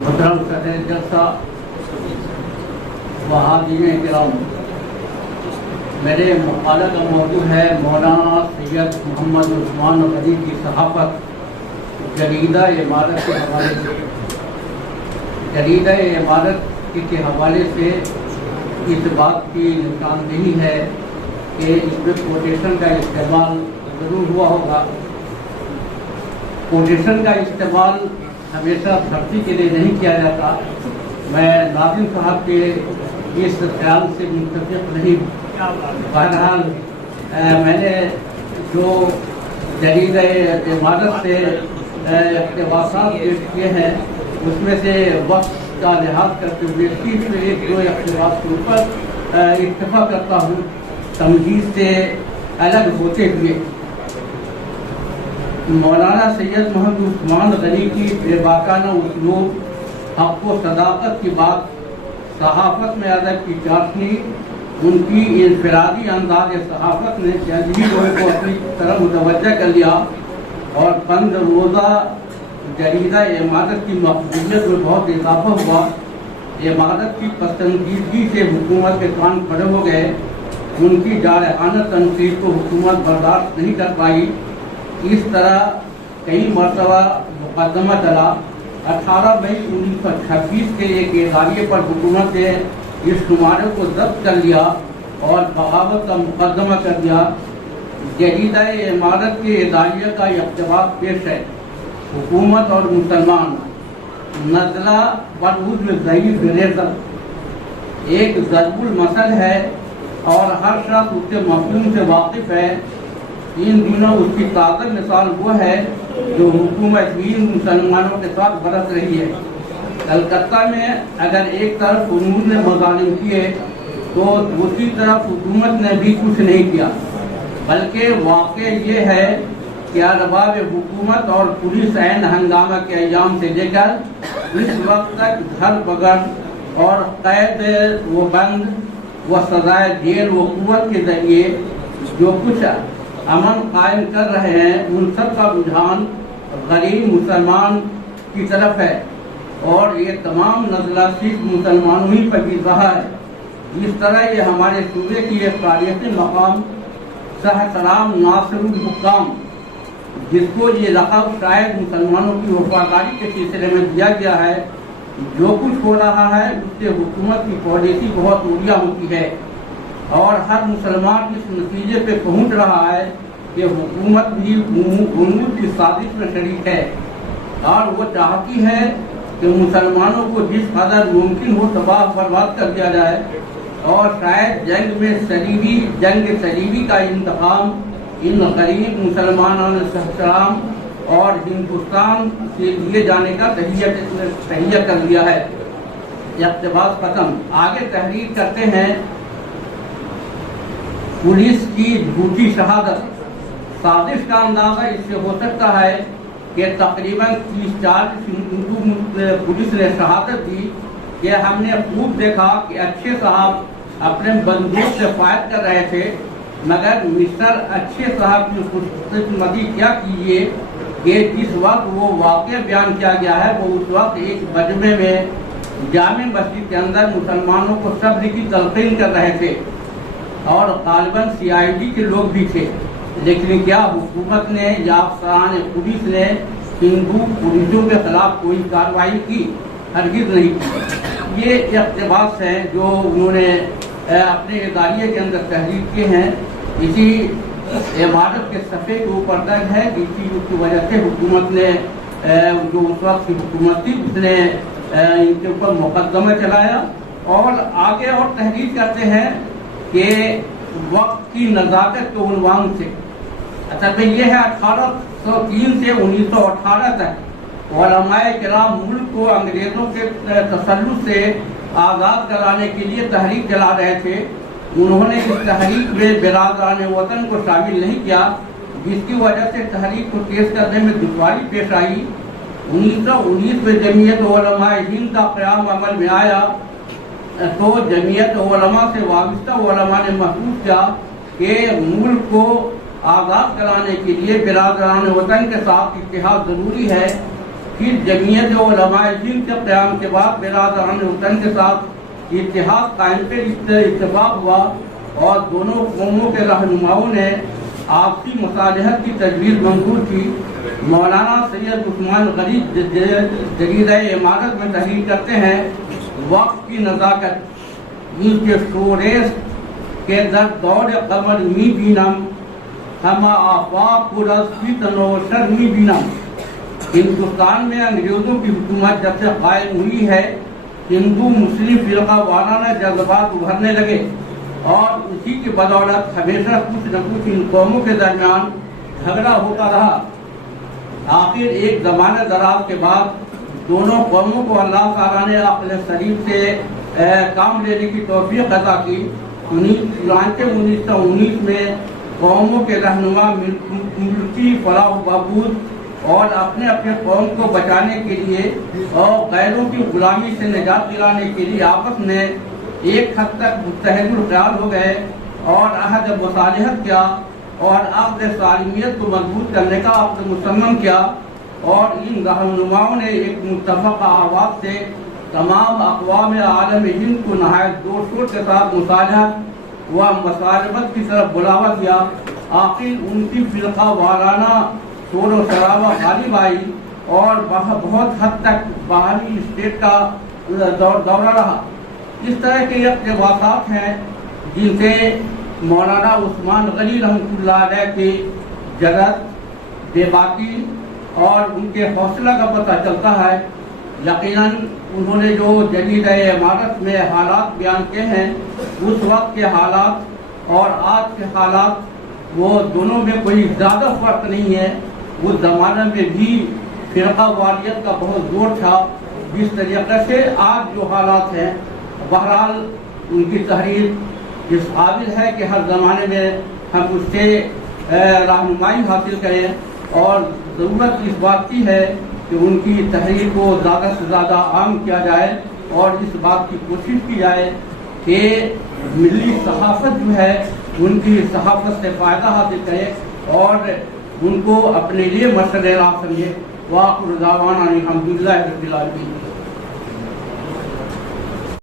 محترم صدر جلسہ و حاضرین کرام، میرے مقالہ کا موضوع ہے مولانا سید محمد عثمان غنی کی صحافت جریدہ عمارت کے حوالے سے۔ جریدہ عمارت کے حوالے سے اس بات کی نشاندہی ہے کہ اس میں کوٹیشن کا استعمال ضرور ہوا ہوگا۔ کوٹیشن کا استعمال ہمیشہ بھرتی کے لیے نہیں کیا جاتا۔ میں ناظم صاحب کے اس خیال سے متفق نہیں ہوں۔ بہرحال میں نے جو جریدہ عمارت سے اقتباسات پیش کیے ہیں اس میں سے وقت کا لحاظ کرتے ہوئے صرف ایک دو اقتباس کے اوپر اتفاق کرتا ہوں، تمہید سے الگ ہوتے ہوئے۔ مولانا سید محمد عثمان غنی کی بے باکانہ اسلوب، حق و صداقت کی بات، صحافت میں ادب کی چاشنی، ان کی انفرادی انداز صحافت نے جلد ہی لوگوں کو اپنی طرف متوجہ کر لیا اور بند روزہ جریدہ عمارت کی مقبولیت میں بہت اضافہ ہوا۔ عمارت کی پسندیدگی سے حکومت کے کان کھڑے ہو گئے۔ ان کی جارحانہ تنقید کو حکومت برداشت نہیں کر پائی۔ اس طرح کئی مرتبہ مقدمہ چلا۔ 18 مئی 1926 کے ایک اداریے پر حکومت نے اس شمارے کو ضبط کر لیا اور بغاوت کا مقدمہ کر دیا۔ جریدہ عمارت کے اداریہ کا اقتباس پیش ہے۔ حکومت اور مسلمان، نزلہ والعود ضعیف ریزر، ایک ضرب المثل ہے اور ہر شخص اس کے مفہوم سے واقف ہے۔ ان دنوں اس کی تازہ مثال وہ ہے جو حکومت ہند مسلمانوں کے ساتھ برت رہی ہے۔ کلکتہ میں اگر ایک طرف انہوں نے مظالم کیے تو دوسری طرف حکومت نے بھی کچھ نہیں کیا، بلکہ واقع یہ ہے کہ ارباب حکومت اور پولیس عین ہنگامہ کے ایام سے لے کر اس وقت تک گھر بگڑ اور قید و بند و سزائے جیل و قوت کے ذریعے جو کچھ امن قائم کر رہے ہیں، ان سب کا رجحان غریب مسلمان کی طرف ہے اور یہ تمام نزلہ صرف مسلمانوں ہی پر گر رہا ہے۔ اس طرح یہ ہمارے صوبے کی ایک تاریخی مقام سہسرام ناصر الحکام، جس کو یہ لقب شاید مسلمانوں کی وفاداری کے سلسلے میں دیا گیا ہے، جو کچھ ہو رہا ہے اس سے حکومت کی پالیسی بہت مہیا ہوتی ہے اور ہر مسلمان اس نتیجے پہ پہنچ رہا ہے کہ حکومت بھی غنود کی سازش میں شریک ہے اور وہ چاہتی ہے کہ مسلمانوں کو جس قدر ممکن ہو تباہ برباد کر دیا جائے اور شاید جنگ صلیبی کا انتقام ان غریب مسلمانوں سہسرام اور ہندوستان سے لیے جانے کا تہیہ کر لیا ہے۔ اقتباس ختم۔ آگے تحریر کرتے ہیں، پولیس کی جھوٹی شہادت۔ سازش کا اندازہ اس سے ہو سکتا ہے کہ تقریباً 30-40 ہندو پولیس نے شہادت دی کہ ہم نے خوب دیکھا کہ اچھے صاحب اپنے بندوق سے فائر کر رہے تھے، مگر مسٹر اچھے صاحب کی خوش قسمتی کیا کیجیے کہ جس وقت وہ واقعہ بیان کیا گیا ہے وہ اس وقت ایک مجمع میں جامع مسجد کے اندر مسلمانوں کو صبر کی تلقین کر رہے تھے اور غالباً CID کے لوگ بھی تھے، لیکن کیا حکومت نے یا افسران پولیس نے ہندو پولیسوں کے خلاف کوئی کارروائی کی؟ ہرگز نہیں کی۔ یہ اقتباس ہیں جو انہوں نے اپنے اداریے کے اندر تحریر کیے ہیں۔ اسی عمارت کے صفحے کے اوپر تک ہے، اسی کی وجہ سے حکومت نے جو اس وقت کی حکومت تھی اس نے ان کے اوپر مقدمہ چلایا اور آگے اور تحریر کرتے ہیں کہ وقت کی نزاکت کے عنوان سے اصل میں یہ ہے 1803 سے 1918 تک علماء کرام ملک کو انگریزوں کے تسلط سے آزاد کرانے کے لیے تحریک چلا رہے تھے۔ انہوں نے اس تحریک میں برادران وطن کو شامل نہیں کیا، جس کی وجہ سے تحریک کو تیز کرنے میں دشواری پیش آئی۔ 1919 میں جمعیت علماء ہند کا قیام عمل میں آیا تو جمعیت علماء سے وابستہ علماء نے محسوس کیا کہ ملک کو آزاد کرانے کے لیے برادران وطن کے ساتھ اتحاد ضروری ہے پھر جمعیت علماء ہند کے قیام کے بعد برادران وطن کے ساتھ اتحاد قائم پر اتفاق ہوا اور دونوں قوموں کے رہنماؤں نے آپسی مصالحت کی تجویز منظور کی۔ مولانا سید عثمان غنی جریدہ امارت میں تحریر کرتے ہیں، وقت کی نزاکت ان کے سوریس کے در دور قمر می بینم ہم آفاق پورس کی تنوشر می بینم۔ ہندوستان میں انگریزوں کی حکومت جب سے قائم ہوئی ہے، ہندو مسلم فرقہ وارانہ جذبات ابھرنے لگے اور اسی کی بدولت ہمیشہ کچھ نہ کچھ ان قوموں کے درمیان جھگڑا ہوتا رہا۔ آخر ایک زمانے دراز کے بعد دونوں قوموں کو اللہ تعالیٰ نے عقل سلیم سے کام لینے کی توفیق عطا کی۔ 1919 میں قوموں کے رہنما ملکی فلاح و بہبود اور اپنے اپنے قوم کو بچانے کے لیے اور غیروں کی غلامی سے نجات دلانے کے لیے آپس میں ایک حد تک متحد الخیال ہو گئے اور عہد مصالحت کیا اور عقد سالمیت کو مضبوط کرنے کا عقد مصمم کیا، اور ان رہنماؤں نے ایک متفقہ آواز سے تمام اقوام عالم ہند کو نہایت زور شور کے ساتھ مصالحت و مصالحت کی طرف بلاوا دیا۔ آخر ان کی فرقہ وارانہ شور و شرابہ غالب آئی اور بہت حد تک باہری اسٹیٹ کا دورہ رہا۔ اس طرح کے اقتباسات ہیں جن سے مولانا عثمان غنی رحمۃ اللہ علیہ کی جرأت، بے باکی اور ان کے حوصلہ کا پتہ چلتا ہے۔ یقیناً انہوں نے جو جدید عمارت میں حالات بیان کیے ہیں، اس وقت کے حالات اور آج کے حالات وہ دونوں میں کوئی زیادہ فرق نہیں ہے۔ اس زمانے میں بھی فرقہ واریت کا بہت زور تھا، جس طریقے سے آج جو حالات ہیں۔ بہرحال ان کی تحریر اس قابل ہے کہ ہر زمانے میں ہم اس سے رہنمائی حاصل کریں، اور ضرورت اس بات کی ہے کہ ان کی تحریر کو زیادہ سے زیادہ عام کیا جائے اور اس بات کی کوشش کی جائے کہ ملی صحافت جو ہے ان کی صحافت سے فائدہ حاصل کرے اور ان کو اپنے لیے مشرع راہ سمجھے۔ وآخر دعوانا الحمدللہ رب العالمین۔